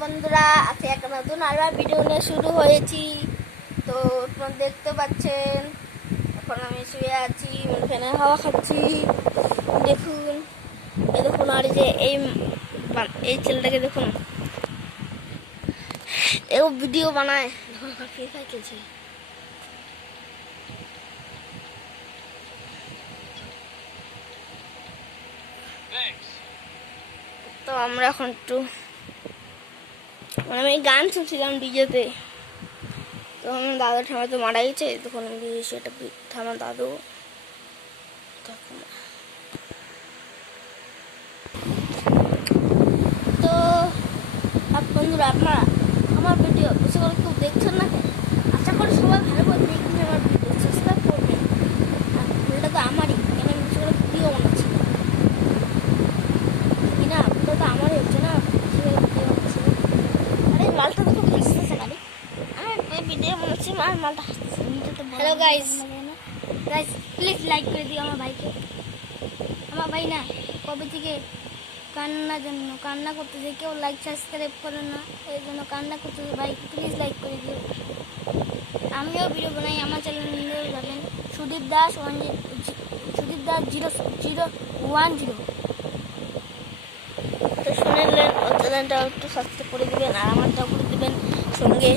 বন্ধুরা, আজকে একটা নতুন আরবার ভিডিও নিয়ে শুরু হয়েছি। তো তোমরা দেখতে পাচ্ছেন এখন আমি শুয়ে আছি, ফ্যানের হাওয়া খাচ্ছি। দেখুন, এই দেখুন, আর যে এই ছেলেটাকে দেখুন, এও ভিডিও বানায়, ফ্রি ফায়ার খেলছে। তো আমরা এখন একটু আমি গান শুনছিলাম ডিজেতে। তখন দাদু ঠামা তো মারা গেছে, তখন আমি দিয়েছি একটা আমার দাদু। তো বন্ধুরা, আপনারা আমার ভিডিও বেশি করে কেউ দেখছেন না কেন? আশা করি সবাই ভালো করে দেখবেন, আমার ভিডিও সাবস্ক্রাইব করবেন। আর ভুলটা তো আমারই, কেন আমি বেশি করে ভিডিও বানাচ্ছি না কি না, ভুলটা তো আমারই হচ্ছে না, বেশি করে ভিডিও বানাচ্ছি না। আরে মালটা তো খুব হাসতেছে গাড়ি, আমি ভিডিও বানাচ্ছি আর মালটা হাসতেছে। হ্যালো গাইস, প্লিজ লাইক করে দিও আমার ভাইকে। আমার ভাই না কবে থেকে কান্না করতেছে, কেউ লাইক সাবস্ক্রাইব করে না, এই জন্য কান্না করতেছে। ভাই প্লিজ লাইক করে দিও। আমিও ভিডিও বানাই, আমার চ্যানেলেও যাবেন, সুদীপ দাস 010। তো শুনলেন, ওর চ্যানেলটাও একটু সাবস্ক্রাইব করে দেবেন আর আমারটাও করে দেবেন সঙ্গে।